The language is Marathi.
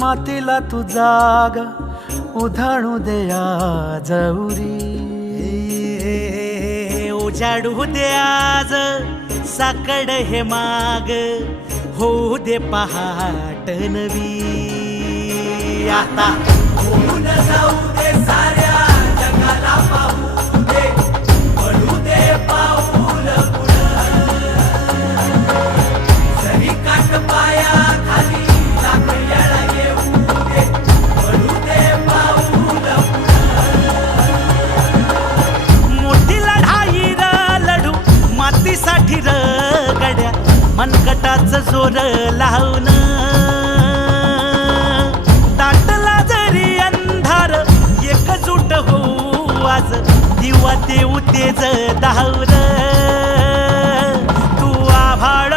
मातीला तू जाग उधाणू दे आज उरी. उजाडू दे आज साकड हे माग, होऊ दे पहाट नवी. आता होऊन जाऊ दे साऱ्या जगाला पाहू दे, पडू दे पाऊल पुढं. जरी काट पाया खाली लाख येळा येऊ दे, पडू दे पाऊल पुढं. मोठी लढाई र लढू मातीसाठी र गड्या, मनगटाचं जोर लावून. दाटला जरी अंधार एकजूट होऊ आज, दिवा देऊ तेज धावून. तू आभाळ